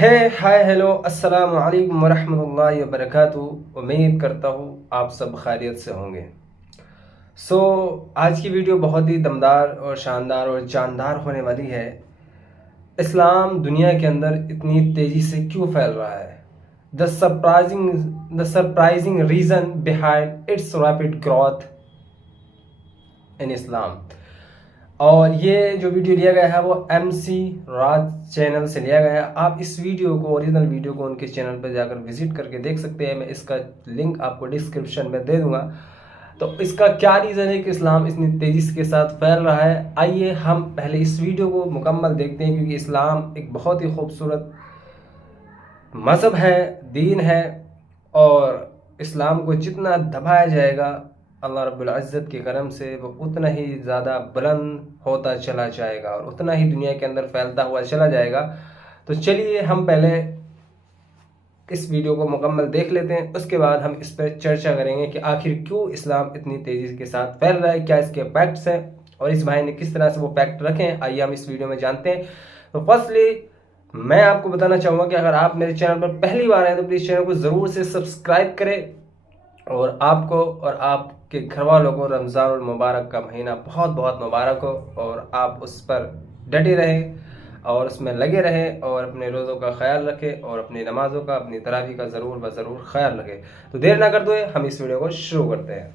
Hi hello अस्सलाम वालेकुम वरहमतुल्लाहि वबरकातुहू। उम्मीद करता हूँ आप सब खैरियत से होंगे। आज की वीडियो बहुत ही दमदार और शानदार और जानदार होने वाली है। इस्लाम दुनिया के अंदर इतनी तेज़ी से क्यों फैल रहा है? The surprising reason behind its rapid growth in Islam. और ये जो वीडियो लिया गया है वो MC राज चैनल से लिया गया है। आप इस वीडियो को, ओरिजिनल वीडियो को उनके चैनल पर जाकर विजिट करके देख सकते हैं। मैं इसका लिंक आपको डिस्क्रिप्शन में दे दूंगा। तो इसका क्या रीज़न है कि इस्लाम इतनी तेज़ी के साथ फैल रहा है? आइए हम पहले इस वीडियो को मुकम्मल देखते हैं, क्योंकि इस्लाम एक बहुत ही खूबसूरत मज़हब है, दीन है, और इस्लाम को जितना दबाया जाएगा अल्लाह रब्बुल इज़्ज़त के करम से वो उतना ही ज़्यादा बुलंद होता चला जाएगा और उतना ही दुनिया के अंदर फैलता हुआ चला जाएगा। तो चलिए हम पहले इस वीडियो को मुकम्मल देख लेते हैं, उसके बाद हम इस पर चर्चा करेंगे कि आखिर क्यों इस्लाम इतनी तेज़ी के साथ फैल रहा है, क्या इसके फैक्ट्स हैं और इस भाई ने किस तरह से वो फैक्ट रखे हैं। आइए हम इस वीडियो में जानते हैं। तो फर्स्टली मैं आपको बताना चाहूँगा कि अगर आप मेरे चैनल पर पहली बार हैं तो प्लीज़ चैनल को ज़रूर से सब्सक्राइब करें, और आपको और आपके घर वालों को रमज़ानुल मुबारक का महीना बहुत बहुत मुबारक हो, और आप उस पर डटे रहें और उसमें लगे रहें और अपने रोज़ों का ख्याल रखें और अपनी नमाज़ों का, अपनी तरावी का ज़रूर ब ज़रूर ख्याल रखें। तो देर ना करते हुए हम इस वीडियो को शुरू करते हैं।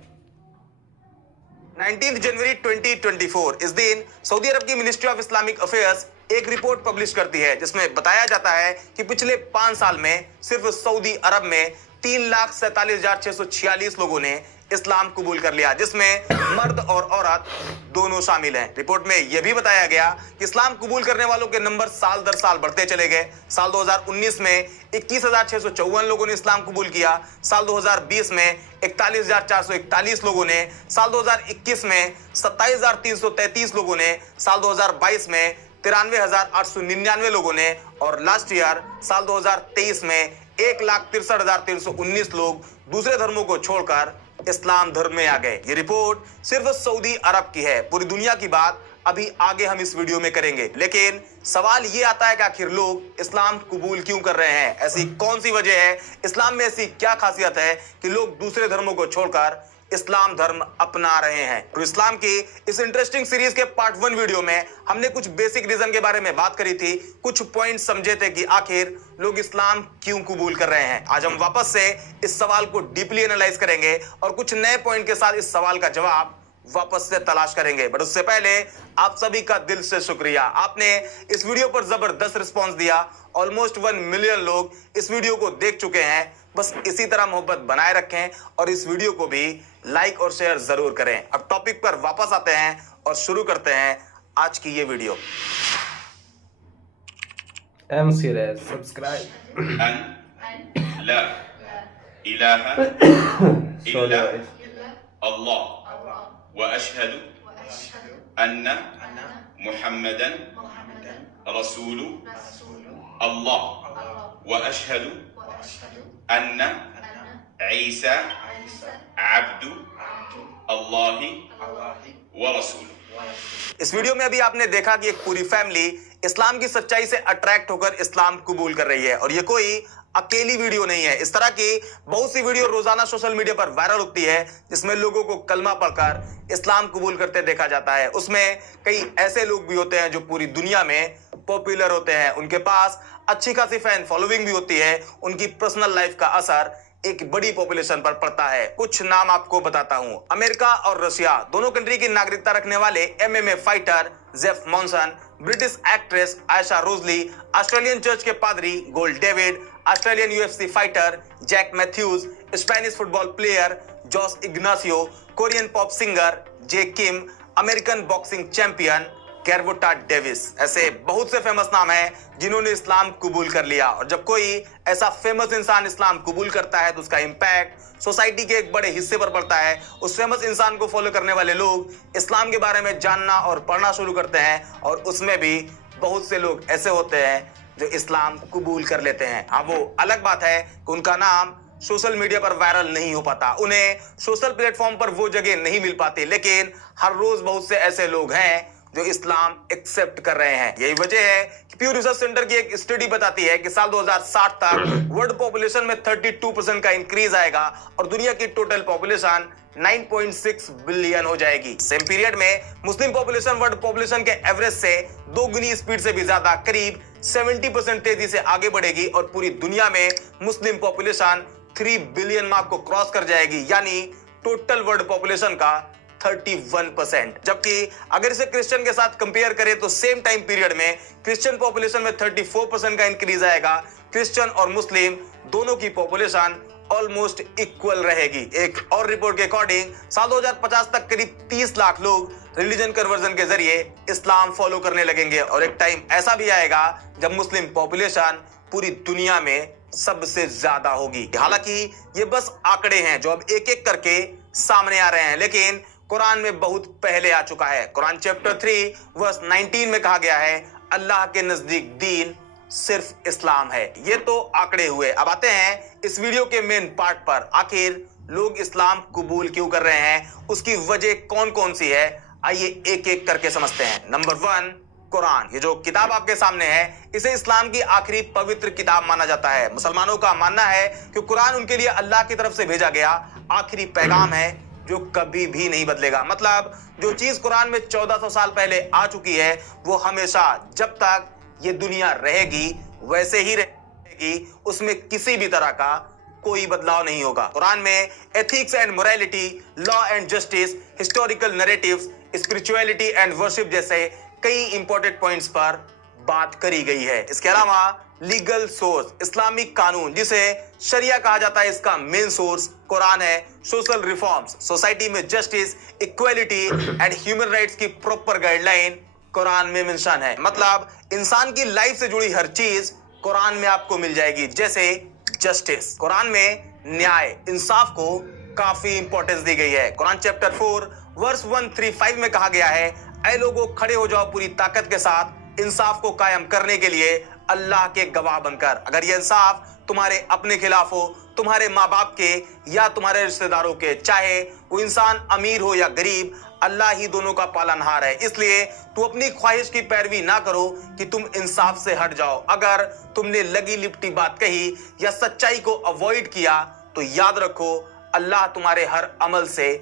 19 जनवरी 2024 इस दिन सऊदी अरब की मिनिस्ट्री ऑफ इस्लामिक अफेयर्स एक रिपोर्ट पब्लिश करती है, जिसमें बताया जाता है कि पिछले 5 साल में सिर्फ सऊदी अरब में 3,47,646 लोगों ने इस्लाम कबूल कर लिया, जिसमें मर्द और औरत दोनों शामिल हैं। रिपोर्ट में यह भी बताया गया कि इस्लाम कबूल करने वालों के नंबर साल दर साल बढ़ते चले गए। साल 2019 में 21,654 लोगों ने इस्लाम कबूल किया, साल 2020 में 41,441 लोगों ने, साल 2021 में 27,333 लोगों ने, साल 2022 में 93,899 लोगों ने, और लास्ट ईयर साल 2023 में 1,63,319 लोग दूसरे धर्मों को छोड़कर इस्लाम धर्म में आ गए। ये रिपोर्ट सिर्फ सऊदी अरब की है, पूरी दुनिया की बात अभी आगे हम इस वीडियो में करेंगे। लेकिन सवाल ये आता है कि आखिर लोग इस्लाम कबूल क्यों कर रहे हैं? ऐसी कौन सी वजह है? इस्लाम में ऐसी क्या खासियत है कि लोग दूसरे धर्मों को छोड़कर इस्लाम धर्म अपना रहे हैं? तो इस्लाम की इस इंटरेस्टिंग सीरीज के पार्ट 1 वीडियो में हमने कुछ बेसिक रीजन के बारे में बात करी थी, कुछ पॉइंट समझे थे कि आखिर लोग इस्लाम क्यों कबूल कर रहे हैं। आज हम वापस से इस सवाल को डीपली एनालाइज करेंगे और कुछ नए पॉइंट के साथ इस सवाल का जवाब वापस से तलाश करेंगे। बट उससे पहले आप सभी का दिल से शुक्रिया, आपने इस वीडियो पर जबरदस्त रिस्पॉन्स दिया। ऑलमोस्ट 1 मिलियन लोग इस वीडियो को देख चुके हैं। बस इसी तरह मोहब्बत बनाए रखें और इस वीडियो को भी लाइक और शेयर जरूर करें। अब टॉपिक पर वापस आते हैं और शुरू करते हैं आज की ये वीडियो। MC राज सब्सक्राइब। ला इलाहा इल्ला अल्लाह व अशहदु अन्ना मुहम्मदन रसूलु अल्लाह व अशहदु अन्ना ईसा अब्दु अल्लाहि व रसूलु। इस वीडियो में अभी आपने देखा कि एक पूरी फैमिली इस्लाम की सच्चाई से अट्रैक्ट होकर इस्लाम कबूल कर रही है, और ये कोई अकेली वीडियो नहीं है। इस तरह की बहुत सी वीडियो रोजाना सोशल मीडिया पर वायरल होती है, जिसमें लोगों को कलमा पढ़कर इस्लाम कबूल करते देखा जाता है। उसमें कई ऐसे लोग भी होते हैं जो पूरी दुनिया में पॉपुलर होते हैं, उनके पास अच्छी खासी फैन फॉलोइंग भी होती है, उनकी पर्सनल लाइफ का असर एक बड़ी पॉपुलेशन पर पड़ता है। कुछ नाम आपको बताता हूं। अमेरिका और रशिया दोनों कंट्री की नागरिकता रखने वाले MMA fighter Jeff Monson, British actress Aisha Rosely, Australian church के पादरी gold David, Australian UFC fighter Jack Matthews, Spanish football player Jose Ignacio, Korean pop singer J Kim, American boxing champion Carvota Davis. ऐसे बहुत से famous नाम हैं जिन्होंने इस्लाम कबूल कर लिया। और जब कोई ऐसा फेमस इंसान इस्लाम कबूल करता है तो उसका इंपैक्ट सोसाइटी के एक बड़े हिस्से पर पड़ता है। उस फेमस इंसान को फॉलो करने वाले लोग इस्लाम के बारे में जानना और पढ़ना शुरू करते हैं, और उसमें भी बहुत से लोग ऐसे होते हैं जो इस्लाम कबूल कर लेते हैं। हाँ, वो अलग बात है कि उनका नाम सोशल मीडिया पर वायरल नहीं हो पाता, उन्हें सोशल प्लेटफॉर्म पर वो जगह नहीं मिल पाती, लेकिन हर रोज बहुत से ऐसे लोग हैं जो इस्लाम एक्सेप्ट कर रहे हैं। यही वजह है कि प्यू रिसर्च सेंटर की एक स्टडी बताती है कि साल 2060 तक वर्ल्ड पॉपुलेशन में 32% का इंक्रीज आएगा और दुनिया की टोटल पॉपुलेशन 9.6 बिलियन हो जाएगी। सेम पीरियड में मुस्लिम पॉपुलेशन वर्ल्ड पॉपुलेशन के एवरेज से 2 गुनी स्पीड से भी ज्यादा करीब 70% तेजी से आगे बढ़ेगी और पूरी दुनिया में मुस्लिम पॉपुलेशन 3 बिलियन मार्क को क्रॉस कर जाएगी, यानी टोटल वर्ल्ड पॉपुलेशन का 31%। जबकि अगर इसे क्रिश्चियन के साथ कंपेयर करें तो सेम टाइम पीरियड में क्रिश्चियन पॉपुलेशन में 34% का इंक्रीज आएगा। क्रिश्चियन और मुस्लिम दोनों की पॉपुलेशन ऑलमोस्ट इक्वल रहेगी। एक और रिपोर्ट के अकॉर्डिंग साल 2050 तक करीब 30 लाख लोग रिलीजन कन्वर्जन के जरिए इस्लाम फॉलो करने लगेंगे और एक टाइम ऐसा भी आएगा जब मुस्लिम पॉपुलेशन पूरी दुनिया में सबसे ज्यादा होगी। हालांकि ये बस आंकड़े हैं जो अब एक एक करके सामने आ रहे हैं, लेकिन कुरान में बहुत पहले आ चुका है। कुरान चैप्टर 3 वर्स 19 में कहा गया है अल्लाह के नजदीक दीन सिर्फ इस्लाम है। ये तो आंकड़े हुए। अब आते हैं इस वीडियो के मेन पार्ट पर। आखिर लोग इस्लाम कबूल क्यों कर रहे हैं, उसकी वजह कौन कौन सी है, आइए एक एक करके समझते हैं। नंबर 1, कुरान। ये जो किताब आपके सामने है इसे इस्लाम की आखिरी पवित्र किताब माना जाता है। मुसलमानों का मानना है कि कुरान उनके लिए अल्लाह की तरफ से भेजा गया आखिरी पैगाम है जो कभी भी नहीं बदलेगा। मतलब जो चीज कुरान में 1400 साल पहले आ चुकी है वो हमेशा जब तक ये दुनिया रहेगी वैसे ही रहेगी, उसमें किसी भी तरह का कोई बदलाव नहीं होगा। कुरान में ethics and morality, law and justice, historical narratives, spirituality and worship जैसे कई इंपॉर्टेंट पॉइंट्स पर बात करी गई है। इसके अलावा लीगल सोर्स, इस्लामिक कानून जिसे शरिया कहा जाता है, इसका मेन सोर्स कुरान है। सोशल रिफॉर्म्स, सोसाइटी में justice, equality and human rights की प्रॉपर गाइडलाइन कुरान में मेंशन है। मतलब इंसान की लाइफ से जुड़ी हर चीज कुरान में आपको मिल जाएगी। जैसे जस्टिस, कुरान में न्याय, इंसाफ को काफी इंपॉर्टेंस दी गई है। कुरान चैप्टर 4 वर्स 135 में कहा गया है ऐ लोगों खड़े हो जाओ पूरी ताकत के साथ इंसाफ को कायम करने के लिए अल्लाह के गवाह बनकर। अगर ये इंसाफ तुम्हारे अपने खिलाफ हो, तुम्हारे माँ बाप के या तुम्हारे रिश्तेदारों के, चाहे वो इंसान अमीर हो या गरीब, अल्लाह ही दोनों का पालनहार है। इसलिए तू अपनी ख्वाहिश की पैरवी ना करो कि तुम इंसाफ से हट जाओ। अगर तुमने लगी लिपटी बात कही या सच्चाई को अवॉइड किया तो याद रखो अल्लाह तुम्हारे हर अमल से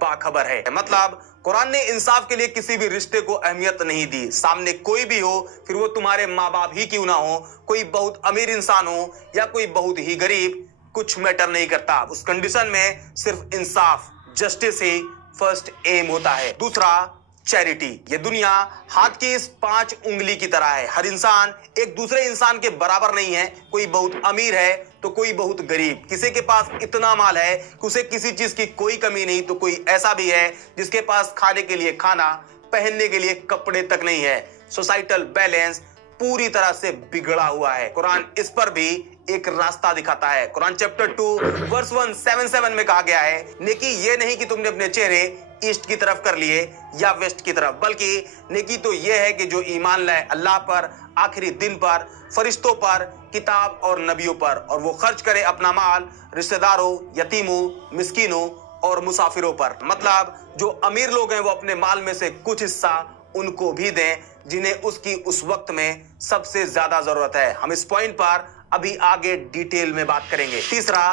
बाखबर है। मतलब कुरान ने इंसाफ के लिए किसी भी रिश्ते को अहमियत नहीं दी। सामने कोई भी हो, फिर वो तुम्हारे माँ बाप ही क्यों ना हो, कोई बहुत अमीर इंसान हो या कोई बहुत ही गरीब, कुछ मैटर नहीं करता। उस कंडीशन में सिर्फ इंसाफ, जस्टिस ही फर्स्ट एम होता है। दूसरा, चैरिटी। ये दुनिया हाथ की इस 5 उंगली की तरह है। हर इंसान एक दूसरे इंसान के बराबर नहीं है। कोई बहुत अमीर है तो कोई बहुत गरीब। किसी के पास इतना माल है कि उसे किसी चीज की कोई कमी नहीं, तो कोई ऐसा भी है जिसके पास खाने के लिए खाना, पहनने के लिए कपड़े तक नहीं है। सोसाइटल बैलेंस पूरी तरह से बिगड़ा हुआ है। कुरान इस पर भी एक रास्ता दिखाता है। कुरान चैप्टर 2 वर्स 177 में कहा गया है नेकी ये नहीं कि तुमने अपने चेहरे ईस्ट की तरफ कर लिए या वेस्ट की तरफ, बल्कि नेकी तो यह है कि जो ईमान लाए अल्लाह पर, आखिरी दिन पर, फरिश्तों पर, किताब और नबियों पर, और वो खर्च करे अपना माल रिश्तेदारों, यतीमों, मिस्कीनों और मुसाफिरों पर। मतलब जो अमीर लोग हैं वो अपने माल में से कुछ हिस्सा उनको भी दें जिन्हें उसकी उस वक्त में सबसे ज्यादा जरूरत है। हम इस पॉइंट पर अभी आगे डिटेल में बात करेंगे। तीसरा,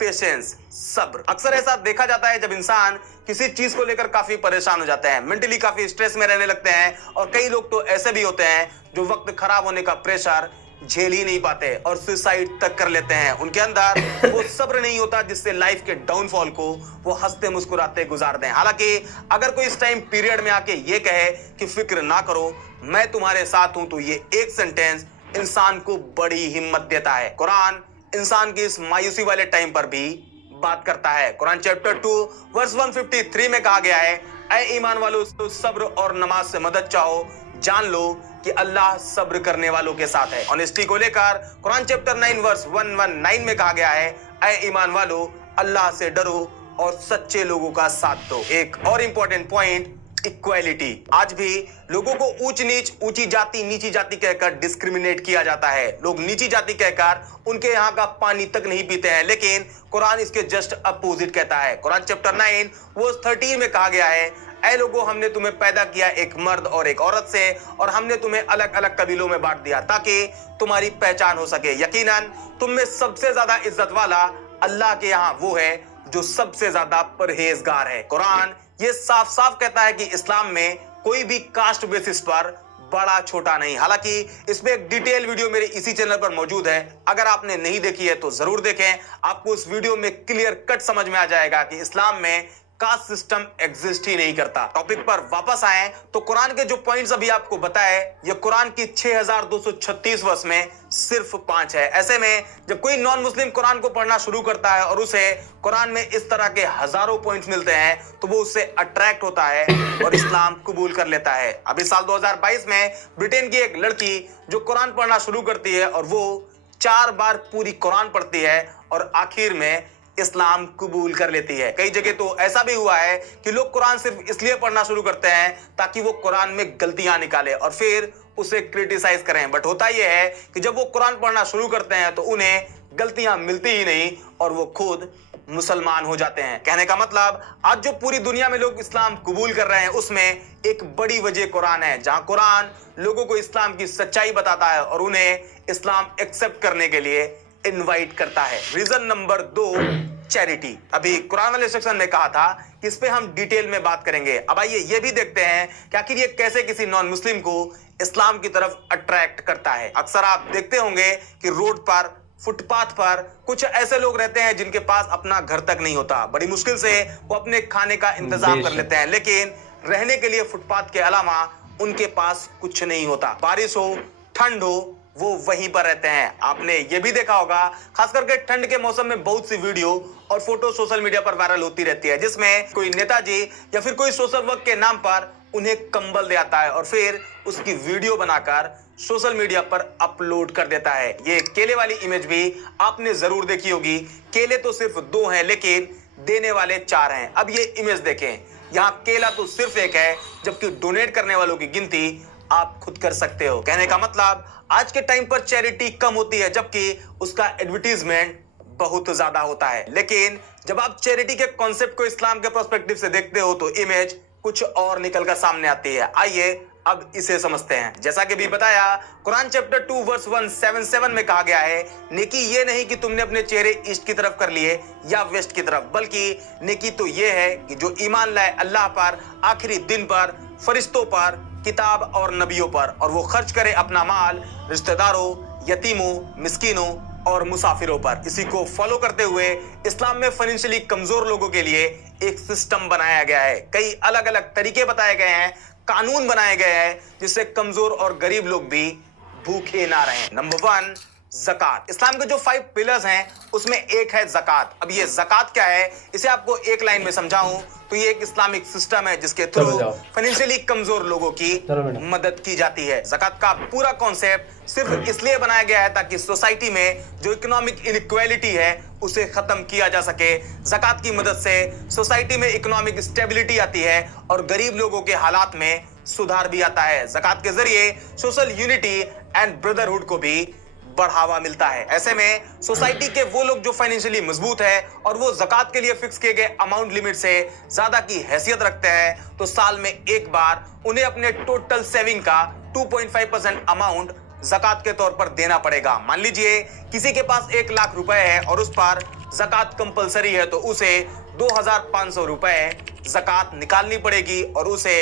पेशेंस, सब्र। अक्सर ऐसा देखा जाता है जब इंसान किसी चीज को लेकर काफी परेशान हो जाते हैं, मेंटली काफी स्ट्रेस में रहने लगते हैं, और कई लोग तो ऐसे भी होते हैं जो वक्त खराब होने का प्रेशर झेल ही नहीं पाते और सुसाइड तक कर लेते हैं। उनके अंदर वो सब्र नहीं होता जिससे लाइफ के डाउनफॉल को वो हंसते मुस्कुराते गुजार दें। हालांकि अगर कोई इस टाइम पीरियड में आके ये कहे कि फिक्र ना करो, मैं तुम्हारे साथ हूं, तो ये एक सेंटेंस इंसान को बड़ी हिम्मत देता है। कुरान इंसान की इस मायूसी वाले टाइम पर भी बात करता है। कुरान चैप्टर 2 वर्स 153 में कहा गया है ऐ ईमान वालों, सब्र और नमाज से मदद चाहो, जान लो कि अल्लाह सब्र करने वालों के साथ है। ऑनेस्टी को लेकर कुरान चैप्टर 9 वर्स 119 में कहा गया है ऐ ईमान वालों, अल्लाह से डरो और सच्चे लोगों का साथ दो। एक और इंपॉर्टेंट पॉइंट, इक्वालिटी। आज भी लोगों को ऊंच नीच, ऊंची जाति, नीची जाति कहकर डिस्क्रिमिनेट किया जाता है। लोग नीची जाति कहकर उनके यहाँ का पानी तक नहीं पीते हैं, लेकिन कुरान इसके जस्ट अपोजिट कहता है। कुरान चैप्टर 9 वर्स 13 में कहा गया है ऐ लोगों, हमने तुम्हें पैदा किया एक मर्द और एक औरत से, और हमने तुम्हें अलग अलग कबीलों में बांट दिया ताकि तुम्हारी पहचान हो सके। यकीनन तुम में सबसे ज्यादा इज्जत वाला अल्लाह के यहाँ वो है जो सबसे ज्यादा परहेजगार है। कुरान ये साफ साफ कहता है कि इस्लाम में कोई भी कास्ट बेसिस पर बड़ा छोटा नहीं। हालांकि इसमें एक डिटेल वीडियो मेरे इसी चैनल पर मौजूद है, अगर आपने नहीं देखी है तो जरूर देखें। आपको इस वीडियो में क्लियर कट समझ में आ जाएगा कि इस्लाम में कास्ट सिस्टम एग्जिस्ट ही नहीं करता। टॉपिक पर वापस आए तो कुरान के जो पॉइंट्स अभी आपको बताए, ये कुरान की 6236 वर्ष में सिर्फ 5 है। ऐसे में जब कोई नॉन मुस्लिम कुरान को पढ़ना शुरू करता है और उसे कुरान में इस तरह के हजारों पॉइंट्स मिलते हैं तो वो उससे अट्रैक्ट होता है और इस्लाम कबूल कर लेता है। अभी साल 2022 में ब्रिटेन की एक लड़की जो कुरान पढ़ना शुरू करती है और वो 4 बार पूरी कुरान पढ़ती है और आखिर में इस्लाम कबूल कर लेती है। कई जगह तो ऐसा भी हुआ है कि लोग कुरान सिर्फ इसलिए पढ़ना शुरू करते हैं ताकि वो कुरान में गलतियां निकाले और फिर उसे क्रिटिसाइज करें। बट होता यह है कि जब वो कुरान पढ़ना शुरू करते हैं तो उन्हें गलतियां मिलती ही नहीं और वो खुद मुसलमान हो जाते हैं। कहने का मतलब आज जो पूरी दुनिया में लोग इस्लाम कबूल कर रहे हैं उसमें एक बड़ी वजह कुरान है, जहां कुरान लोगों को इस्लाम की सच्चाई बताता है और उन्हें इस्लाम एक्सेप्ट करने के लिए इनवाइट करता है। Reason number 2, charity. अभी कुरान वाले सेक्शन में कहा था कि इस पे हम डिटेल में बात करेंगे। अब आइए ये भी देखते हैं कि आखिर ये कैसे किसी नॉन मुस्लिम को इस्लाम की तरफ अट्रैक्ट करता है। अक्सर आप देखते होंगे कि रोड पर, फुटपाथ पर कुछ ऐसे लोग रहते हैं जिनके पास अपना घर तक नहीं होता। बड़ी मुश्किल से वो अपने खाने का इंतजाम कर लेते हैं, लेकिन रहने के लिए फुटपाथ के अलावा उनके पास कुछ नहीं होता। बारिश हो, ठंड हो, वो वहीं पर रहते हैं। आपने ये भी देखा होगा, खास करके ठंड के मौसम में बहुत सी वीडियो और फोटो सोशल मीडिया पर वायरल होती रहती है जिसमें कोई नेताजी या फिर कोई सोशल वर्क के नाम पर उन्हें कंबल दे आता है और फिर उसकी वीडियो बनाकर सोशल मीडिया पर अपलोड कर देता है। ये केले वाली इमेज भी आपने जरूर देखी होगी। केले तो सिर्फ 2 हैं लेकिन देने वाले 4 हैं। अब ये इमेज देखें, यहाँ केला तो सिर्फ 1 है जबकि डोनेट करने वालों की गिनती आप खुद कर सकते हो। कहने का मतलब आज के टाइम पर चैरिटी कम होती है जबकि उसका एडवर्टीजमेंट बहुत ज्यादा होता है। लेकिन जब आप चैरिटी के कॉन्सेप्ट को इस्लाम के पर्सपेक्टिव से देखते हो तो इमेज कुछ और निकल कर सामने आती है। आइए अब इसे समझते हैं। जैसा कि भी बताया, कुरान चैप्टर 2 वर्स 177 में कहा गया है, नेकी ये नहीं कि तुमने अपने चेहरे ईस्ट की तरफ कर लिए या वेस्ट की तरफ, बल्कि नेकी तो ये है कि जो ईमान लाए अल्लाह पर, आखिरी दिन पर, फरिश्तों पर, किताब और नबियों पर, और वो खर्च करे अपना माल रिश्तेदारों, यतीमों, मिस्कीनों और मुसाफिरों पर। इसी को फॉलो करते हुए इस्लाम में फाइनेंशियली कमजोर लोगों के लिए एक सिस्टम बनाया गया है। कई अलग अलग तरीके बताए गए हैं, कानून बनाए गए हैं जिससे कमजोर और गरीब लोग भी भूखे ना रहें। नंबर 1, ज़कात। इस्लाम के जो 5 पिलर्स हैं उसमें एक है ज़कात। अब ये ज़कात क्या है, इसे आपको एक लाइन में समझाऊं तो ये एक इस्लामिक सिस्टम है जिसके थ्रू फाइनेंशियली कमजोर लोगों की मदद की जाती है। ज़कात का पूरा कॉन्सेप्ट सिर्फ इसलिए बनाया गया है ताकि सोसाइटी में जो इकोनॉमिक इनइक्वालिटी है उसे खत्म किया जा सके। ज़कात की मदद से सोसाइटी में इकोनॉमिक स्टेबिलिटी आती है और गरीब लोगों के हालात में सुधार भी आता है। ज़कात के जरिए सोशल यूनिटी एंड ब्रदरहुड को भी बढ़ावा मिलता है। ऐसे में सोसाइटी के वो लोग जो फाइनेंशियली मजबूत है और वो ज़कात के लिए फिक्स किए गए अमाउंट लिमिट से ज्यादा की हैसियत रखते हैं तो साल में एक बार उन्हें अपने टोटल सेविंग का 2.5% अमाउंट ज़कात के तौर पर देना पड़ेगा। मान लीजिए किसी के पास 1 लाख रुपए है और उस पर ज़कात कंपलसरी है तो उसे 2500 रुपए ज़कात निकालनी पड़ेगी और उसे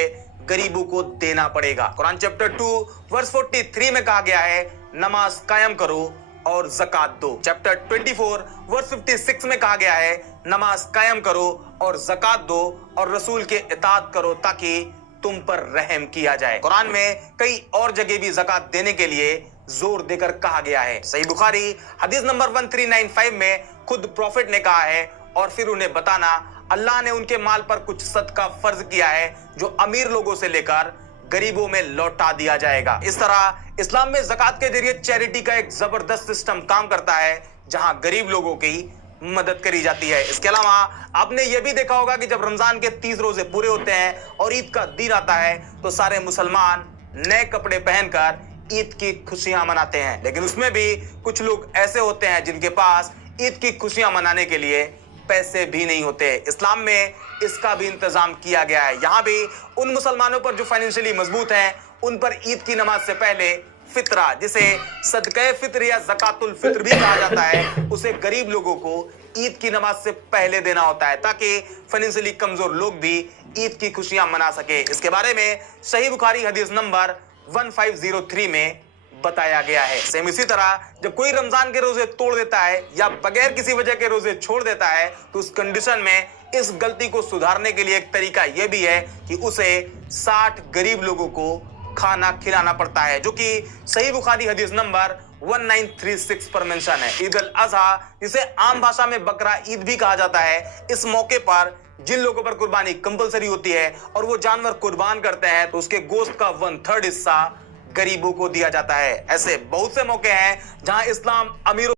गरीबों को देना पड़ेगा। कुरान चैप्टर 2 वर्स 43 में कहा गया है, नमाज कायम करो और ज़कात दो। चैप्टर 24 वर्स 56 में कहा गया है, नमाज कायम करो और ज़कात दो और रसूल के इताअत करो ताकि तुम पर रहम किया जाए। कुरान में कई और जगह भी ज़कात देने के लिए जोर देकर कहा गया है। सही बुखारी हदीस नंबर 1395 में खुद प्रॉफिट ने कहा है, और फिर उन्हें बताना अल्लाह ने उनके माल पर कुछ सदका फर्ज किया है जो अमीर लोगों से लेकर गरीबों में लौटा दिया जाएगा। इस तरह इस्लाम में ज़कात के जरिए चैरिटी का एक जबरदस्त सिस्टम काम करता है जहां गरीब लोगों की मदद करी जाती है। इसके अलावा आपने यह भी देखा होगा कि जब रमजान के 30 रोजे पूरे होते हैं और ईद का दिन आता है तो सारे मुसलमान नए कपड़े पहनकर ईद की खुशियां मनाते हैं। लेकिन उसमें भी कुछ लोग ऐसे होते हैं जिनके पास ईद की खुशियां मनाने के लिए पैसे भी नहीं होते। इस्लाम में इसका भी इंतजाम किया गया है। यहाँ भी उन मुसलमानों पर जो फाइनेंशियली मजबूत हैं, उन पर ईद की नमाज से पहले फितरा, जिसे सदक़े फित्र या ज़कातुल फित्र भी कहा जाता है, उसे गरीब लोगों को ईद की नमाज से पहले देना होता है ताकि फाइनेंशियली कमजोर लोग भी ईद की खुशियां मना सके। इसके बारे में सही बुखारी हदीस नंबर 1503 में बताया गया है। सेम इसी तरह जब कोई रमजान के रोजे तोड़ देता है या बगैर किसी वजह के रोजे छोड़ देता है, तो उस कंडीशन में इस गलती को सुधारने के लिए एक तरीका यह भी है कि उसे 60 गरीब लोगों को खाना खिलाना पड़ता है, जो कि सही बुखारी हदीस नंबर 1936 पर मेंशन है। ईद अल अजहा, जिसे आम भाषा में बकरा ईद भी कहा जाता है, इस मौके पर जिन लोगों पर कुर्बानी कंपलसरी होती है और वो जानवर कुर्बान करते हैं, तो उसके गोश्त का 1/3 हिस्सा गरीबों को दिया जाता है। ऐसे बहुत से मौके हैं जहां इस्लाम अमीरों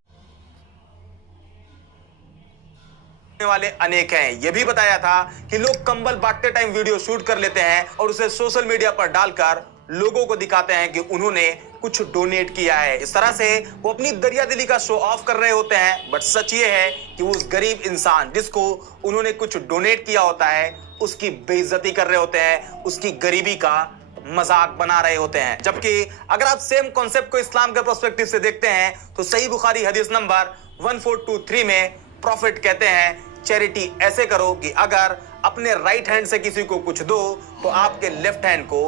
वाले अनेक हैं। यह भी बताया था कि लोग कंबल बांटते टाइम वीडियो शूट कर लेते हैं और उसे सोशल मीडिया पर डालकर लोगों को दिखाते हैं कि उन्होंने कुछ डोनेट किया है। इस तरह से वो अपनी दरियादिली का शो ऑफ कर रहे होते हैं, बट सच ये है कि वो उस गरीब इंसान जिसको उन्होंने कुछ डोनेट किया होता है, उसकी बेइज्जती कर रहे होते हैं, उसकी गरीबी का मजाक बना रहे होते हैं। जबकि अगर आप सेम कॉन्सेप्ट को इस्लाम के पर्सपेक्टिव से देखते हैं, तो सही बुखारी हदीस नंबर 1423 में प्रॉफिट कहते हैं, चैरिटी ऐसे करो कि अगर अपने राइट हैंड से किसी को कुछ दो, तो आपके लेफ्ट हैंड को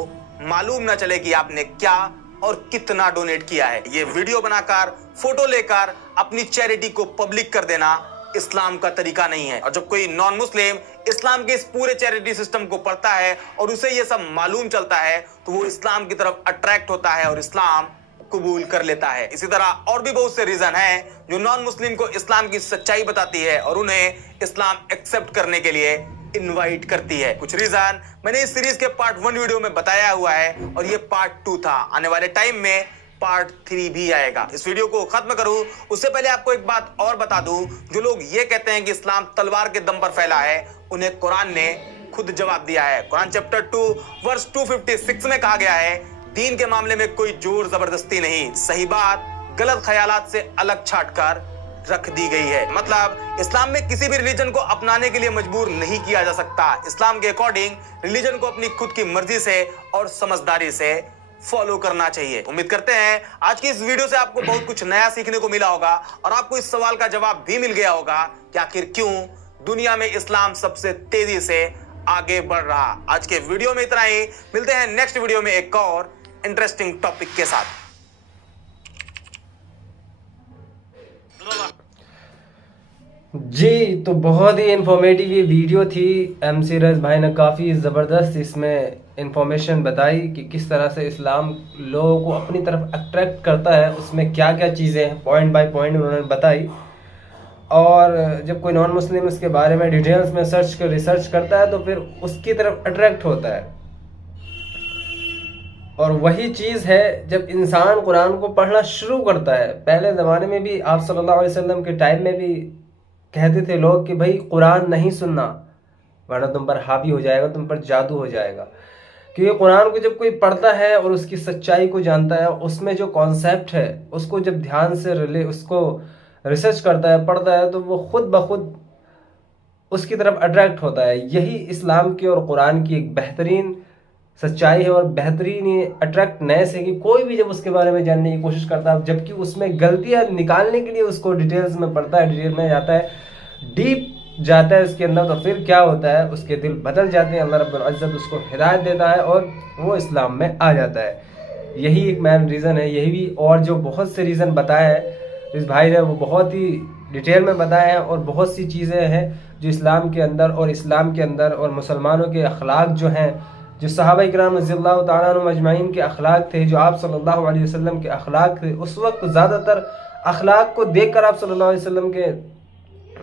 मालूम ना चले कि आपने क्या और कितना डोनेट किया है। ये वीडियो बनाकर, फोटो लेकर अपनी चैरिटी को पब्लिक कर देना इस्लाम का तरीका नहीं है। और जब कोई नॉन मुस्लिम इस्लाम के इस पूरे चैरिटी सिस्टम को पढ़ता है और उसे ये सब मालूम चलता है, तो वो इस्लाम की तरफ अट्रैक्ट होता है और इस्लाम कबूल कर लेता है। इसी तरह और भी बहुत से रीजन हैं जो नॉन मुस्लिम को इस्लाम की सच्चाई बताती है और उन्हें इस्लाम एक्सेप्ट करने के लिए इनवाइट करती है। कुछ रीजन मैंने इस सीरीज के पार्ट 1 वीडियो में बताया हुआ है और ये पार्ट 2 था। आने वाले टाइम में पार्ट 3 भी आएगा। इस वीडियो को खत्म करूं उससे पहले आपको एक बात और बता दूं, जो लोग ये कहते हैं कि इस्लाम तलवार के दम पर फैला है, उन्हें कुरान ने खुद जवाब दिया है। कुरान चैप्टर 2 वर्स 256 में कहा गया है, दीन के मामले में कोई जोर जबरदस्ती नहीं, सही बात गलत ख्यालात से अलग छाट कर रख दी गई है। मतलब इस्लाम में किसी भी रिलीजन को अपनाने के लिए मजबूर नहीं किया जा सकता। इस्लाम के अकॉर्डिंग रिलीजन को अपनी खुद की मर्जी से और समझदारी से फॉलो करना चाहिए। उम्मीद करते हैं आज की इस वीडियो से आपको बहुत कुछ नया सीखने को मिला होगा और आपको इस सवाल का जवाब भी मिल गया होगा कि आखिर क्यों दुनिया में इस्लाम सबसे तेजी से आगे बढ़ रहा। आज के वीडियो में इतना ही, मिलते हैं नेक्स्ट वीडियो में एक और इंटरेस्टिंग टॉपिक के साथ। जी, तो बहुत ही इंफॉर्मेटिव ये वीडियो थी। MC रज़ भाई ने काफ़ी ज़बरदस्त इसमें इंफॉर्मेशन बताई कि किस तरह से इस्लाम लोगों को अपनी तरफ अट्रैक्ट करता है, उसमें क्या क्या चीज़ें हैं, पॉइंट बाय पॉइंट उन्होंने बताई। और जब कोई नॉन मुस्लिम उसके बारे में डिटेल्स में रिसर्च करता है, तो फिर उसकी तरफ अट्रैक्ट होता है। और वही चीज़ है जब इंसान कुरान को पढ़ना शुरू करता है। पहले ज़माने में भी आप सल्लल्लाहु अलैहि वसल्लम के टाइम में भी कहते थे लोग कि भाई कुरान नहीं सुनना वरना तुम पर हावी हो जाएगा, तुम पर जादू हो जाएगा। क्योंकि कुरान को जब कोई पढ़ता है और उसकी सच्चाई को जानता है, उसमें जो कॉन्सेप्ट है उसको जब ध्यान से उसको रिसर्च करता है, पढ़ता है, तो वो खुद ब खुद उसकी तरफ अट्रैक्ट होता है। यही इस्लाम की और कुरान की एक बेहतरीन सच्चाई है और बेहतरीन ये अट्रैक्टनेस है कि कोई भी जब उसके बारे में जानने की कोशिश करता है, जबकि उसमें गलतियां निकालने के लिए उसको डिटेल्स में पढ़ता है, डिटेल में जाता है, डीप जाता है उसके अंदर, तो फिर क्या होता है, उसके दिल बदल जाते हैं। अल्लाह रब्बुल इज़्ज़त उसको हिदायत देता है और वो इस्लाम में आ जाता है। यही एक मेन रीज़न है। यही भी और जो बहुत से रीज़न बताए हैं इस भाई ने, वो बहुत ही डिटेल में बताए हैं। और बहुत सी चीज़ें हैं जो इस्लाम के अंदर और मुसलमानों के अखलाक जो हैं, जो सहाबा इकराम रज़ियल्लाहु ताला अन्हुम अजमाइन के अखलाक थे, जो आप सल्लल्लाहु अलैहि वसल्लम के अखलाक थे, उस वक्त ज़्यादातर अखलाक को देखकर आप सल्लल्लाहु अलैहि वसल्लम के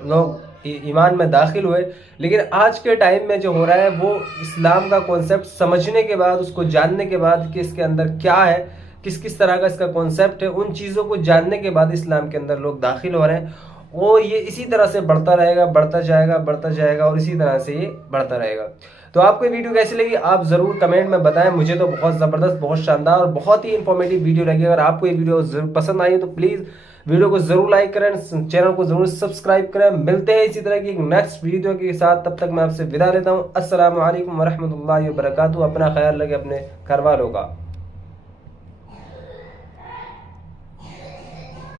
लोग ईमान में दाखिल हुए। लेकिन आज के टाइम में जो हो रहा है, वो इस्लाम का कॉन्सेप्ट समझने के बाद, उसको जानने के बाद कि इसके अंदर क्या है, किस तरह का इसका कॉन्सेप्ट है, उन चीज़ों को जानने के बाद इस्लाम के अंदर लोग दाखिल हो रहे हैं। वो ये इसी तरह से बढ़ता रहेगा, बढ़ता जाएगा और इसी तरह से ये बढ़ता रहेगा। तो आपको ये वीडियो कैसी लगी आप ज़रूर कमेंट में बताएं। मुझे तो बहुत ज़बरदस्त, बहुत शानदार और बहुत ही इंफॉर्मेटिव वीडियो लगी। अगर आपको ये वीडियो ज़रूर पसंद आई तो प्लीज़ वीडियो को जरूर लाइक करें, चैनल को जरूर सब्सक्राइब करें। मिलते हैं इसी तरह की एक नेक्स्ट वीडियो के साथ, तब तक मैं आपसे विदा लेता हूँ। अस्सलामु अलैकुम वरहमतुल्लाहि वबरकातुहू। अपना ख्याल रखें अपने घर वालों का।